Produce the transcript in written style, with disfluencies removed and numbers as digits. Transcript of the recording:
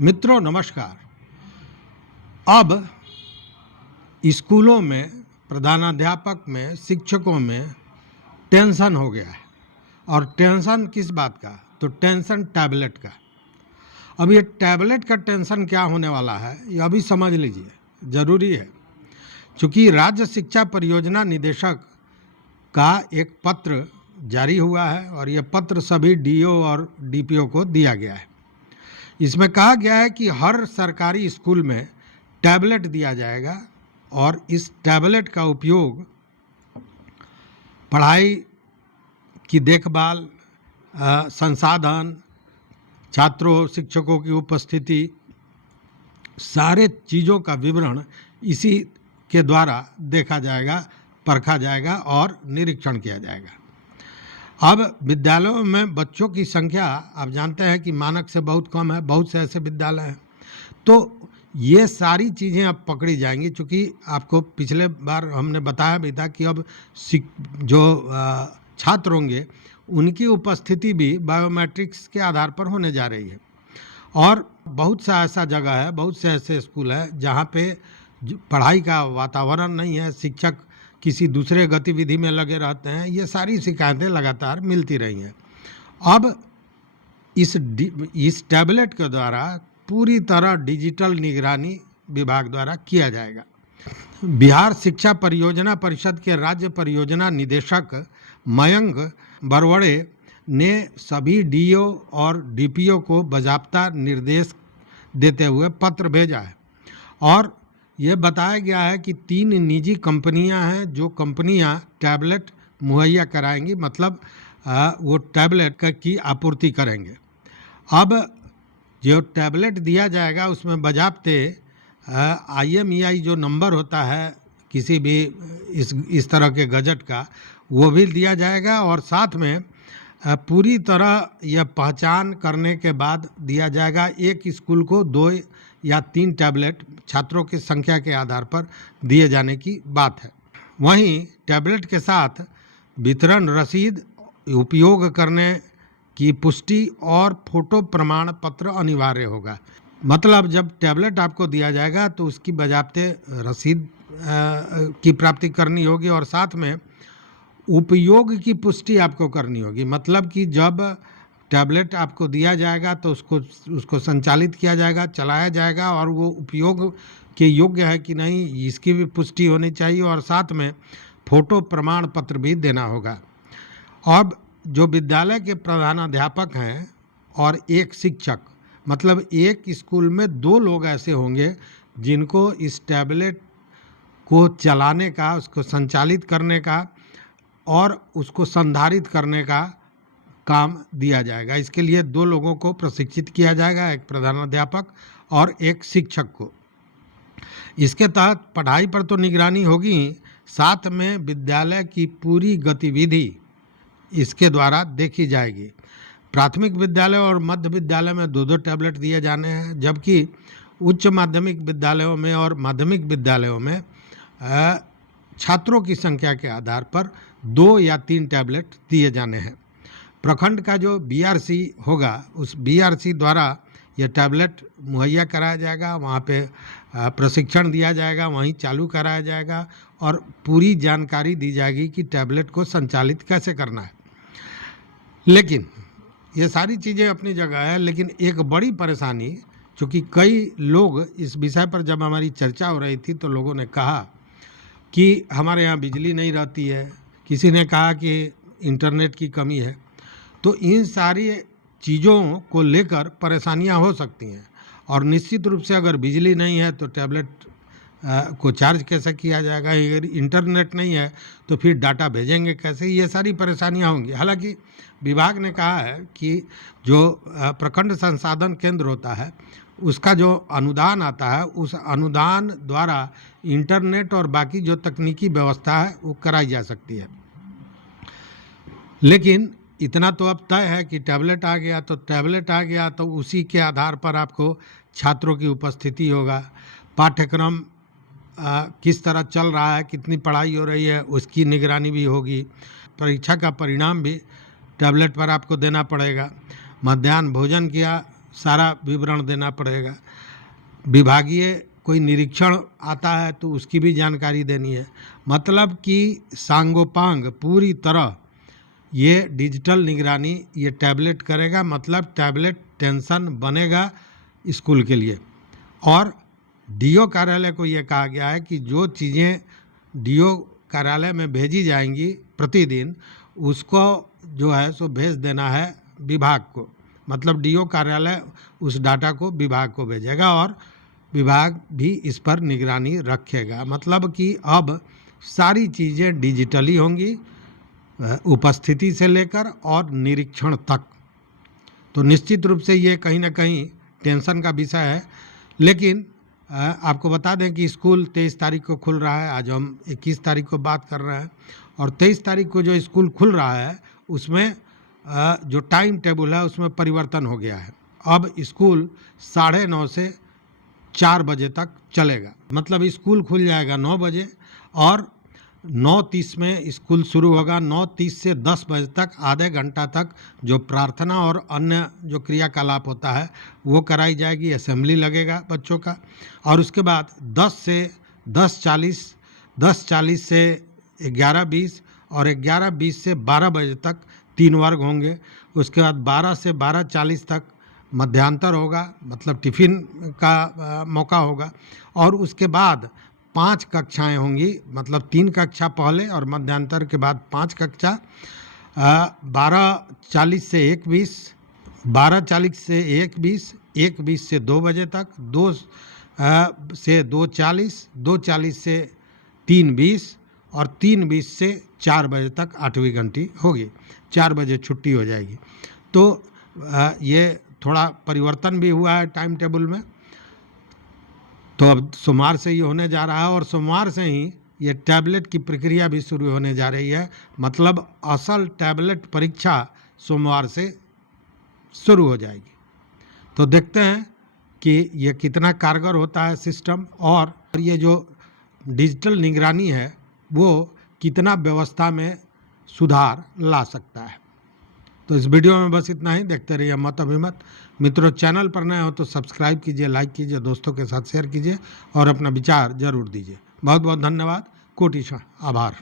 मित्रों नमस्कार। अब स्कूलों में, प्रधानाध्यापक में, शिक्षकों में टेंशन हो गया है। और टेंशन किस बात का? तो टेंशन टैबलेट का। अब ये टैबलेट का टेंशन क्या होने वाला है ये अभी समझ लीजिए, ज़रूरी है। चूँकि राज्य शिक्षा परियोजना निदेशक का एक पत्र जारी हुआ है और ये पत्र सभी डीओ और डीपीओ को दिया गया है। इसमें कहा गया है कि हर सरकारी स्कूल में टैबलेट दिया जाएगा और इस टैबलेट का उपयोग पढ़ाई की देखभाल, संसाधन, छात्रों शिक्षकों की उपस्थिति, सारे चीज़ों का विवरण इसी के द्वारा देखा जाएगा, परखा जाएगा और निरीक्षण किया जाएगा। अब विद्यालयों में बच्चों की संख्या आप जानते हैं कि मानक से बहुत कम है, बहुत से ऐसे विद्यालय हैं। तो ये सारी चीज़ें अब पकड़ी जाएंगी। चूँकि आपको पिछले बार हमने बताया भी था कि अब जो छात्र होंगे उनकी उपस्थिति भी बायोमेट्रिक्स के आधार पर होने जा रही है। और बहुत सा ऐसा जगह है, बहुत से ऐसे स्कूल है जहाँ पे पढ़ाई का वातावरण नहीं है, शिक्षक किसी दूसरे गतिविधि में लगे रहते हैं। ये सारी शिकायतें लगातार मिलती रही हैं। अब इस टैबलेट के द्वारा पूरी तरह डिजिटल निगरानी विभाग द्वारा किया जाएगा। बिहार शिक्षा परियोजना परिषद के राज्य परियोजना निदेशक मयंक बरवड़े ने सभी डीओ और डीपीओ को बाकायदा निर्देश देते हुए पत्र भेजा है और ये बताया गया है कि 3 निजी कंपनियां हैं जो कंपनियां टैबलेट मुहैया कराएंगी, मतलब वो टैबलेट की आपूर्ति करेंगे। अब जो टैबलेट दिया जाएगा उसमें बाकायदे IMEI जो नंबर होता है किसी भी इस तरह के गजट का, वो भी दिया जाएगा और साथ में पूरी तरह यह पहचान करने के बाद दिया जाएगा। एक स्कूल को 2 या 3 टैबलेट छात्रों की संख्या के आधार पर दिए जाने की बात है। वहीं टैबलेट के साथ वितरण रसीद, उपयोग करने की पुष्टि और फोटो प्रमाण पत्र अनिवार्य होगा। मतलब जब टैबलेट आपको दिया जाएगा तो उसकी बाकायदे रसीद की प्राप्ति करनी होगी और साथ में उपयोग की पुष्टि आपको करनी होगी। मतलब कि जब टैबलेट आपको दिया जाएगा तो उसको संचालित किया जाएगा, चलाया जाएगा और वो उपयोग के योग्य है कि नहीं इसकी भी पुष्टि होनी चाहिए और साथ में फोटो प्रमाण पत्र भी देना होगा। अब जो विद्यालय के प्रधानाध्यापक हैं और एक शिक्षक, मतलब एक स्कूल में 2 लोग ऐसे होंगे जिनको इस टैबलेट को चलाने का, उसको संचालित करने का और उसको संधारित करने का काम दिया जाएगा। इसके लिए 2 लोगों को प्रशिक्षित किया जाएगा, एक प्रधानाध्यापक और एक शिक्षक को। इसके तहत पढ़ाई पर तो निगरानी होगी, साथ में विद्यालय की पूरी गतिविधि इसके द्वारा देखी जाएगी। प्राथमिक विद्यालय और मध्य विद्यालय में 2-2 टैबलेट दिए जाने हैं, जबकि उच्च माध्यमिक विद्यालयों में और माध्यमिक विद्यालयों में छात्रों की संख्या के आधार पर 2 या 3 टैबलेट दिए जाने हैं। प्रखंड का जो BRC होगा उस BRC द्वारा यह टैबलेट मुहैया कराया जाएगा, वहाँ पे प्रशिक्षण दिया जाएगा, वहीं चालू कराया जाएगा और पूरी जानकारी दी जाएगी कि टैबलेट को संचालित कैसे करना है। लेकिन ये सारी चीज़ें अपनी जगह है, लेकिन एक बड़ी परेशानी, चूँकि कई लोग इस विषय पर जब हमारी चर्चा हो रही थी तो लोगों ने कहा कि हमारे यहाँ बिजली नहीं रहती है, किसी ने कहा कि इंटरनेट की कमी है। तो इन सारी चीज़ों को लेकर परेशानियां हो सकती हैं और निश्चित रूप से अगर बिजली नहीं है तो टैबलेट को चार्ज कैसे किया जाएगा, अगर इंटरनेट नहीं है तो फिर डाटा भेजेंगे कैसे, ये सारी परेशानियां होंगी। हालांकि विभाग ने कहा है कि जो प्रखंड संसाधन केंद्र होता है उसका जो अनुदान आता है उस अनुदान द्वारा इंटरनेट और बाकी जो तकनीकी व्यवस्था है वो कराई जा सकती है। लेकिन इतना तो अब तय है कि टैबलेट आ गया तो टैबलेट आ गया तो उसी के आधार पर आपको छात्रों की उपस्थिति होगा, पाठ्यक्रम किस तरह चल रहा है, कितनी पढ़ाई हो रही है उसकी निगरानी भी होगी, परीक्षा का परिणाम भी टैबलेट पर आपको देना पड़ेगा। मध्याह्न भोजन किया सारा विवरण देना पड़ेगा। विभागीय कोई निरीक्षण आता है तो उसकी भी जानकारी देनी है। मतलब कि सांगोपांग पूरी तरह ये डिजिटल निगरानी ये टैबलेट करेगा। मतलब टैबलेट टेंशन बनेगा स्कूल के लिए। और डीओ कार्यालय को ये कहा गया है कि जो चीज़ें डीओ कार्यालय में भेजी जाएंगी प्रतिदिन, उसको जो है सो भेज देना है विभाग को। मतलब डीओ कार्यालय उस डाटा को विभाग को भेजेगा और विभाग भी इस पर निगरानी रखेगा। मतलब कि अब सारी चीज़ें डिजिटली होंगी, उपस्थिति से लेकर और निरीक्षण तक। तो निश्चित रूप से ये कहीं ना कहीं टेंशन का विषय है। लेकिन आपको बता दें कि स्कूल 23 तारीख को खुल रहा है। आज हम 21 तारीख को बात कर रहे हैं और 23 तारीख को जो स्कूल खुल रहा है उसमें जो टाइम टेबल है उसमें परिवर्तन हो गया है। अब स्कूल 9:30 से 4 बजे तक चलेगा। मतलब स्कूल खुल जाएगा 9 बजे और 9:30 में स्कूल शुरू होगा। 9:30 से 10 बजे तक आधे घंटा तक जो प्रार्थना और अन्य जो क्रियाकलाप होता है वो कराई जाएगी। असेंबली लगेगा बच्चों का। और उसके बाद 10 से 10:40, 10:40 से 11:20 और 11:20 से 12 बजे तक 3 वर्ग होंगे। उसके बाद 12 से 12:40 तक मध्यांतर होगा, मतलब टिफ़िन का मौका होगा। और उसके बाद 5 कक्षाएं होंगी, मतलब 3 कक्षा पहले और मध्यांतर के बाद 5 कक्षा। 12:40 से 1:20, 12:40 से 1:20, 1:20 से 2 बजे तक, 2 से 2:40, 2:40 से 3:20 और 3:20 से 4 बजे तक 8वीं घंटी होगी। 4 बजे छुट्टी हो जाएगी। तो ये थोड़ा परिवर्तन भी हुआ है टाइम टेबल में। तो अब सोमवार से ही होने जा रहा है और सोमवार से ही ये टैबलेट की प्रक्रिया भी शुरू होने जा रही है। मतलब असल टैबलेट परीक्षा सोमवार से शुरू हो जाएगी। तो देखते हैं कि ये कितना कारगर होता है सिस्टम और ये जो डिजिटल निगरानी है वो कितना व्यवस्था में सुधार ला सकता है। तो इस वीडियो में बस इतना ही। देखते रहिए मत अभिमत। मित्रों, चैनल पर नए हो तो सब्सक्राइब कीजिए, लाइक कीजिए, दोस्तों के साथ शेयर कीजिए और अपना विचार जरूर दीजिए। बहुत बहुत धन्यवाद। कोटि आभार।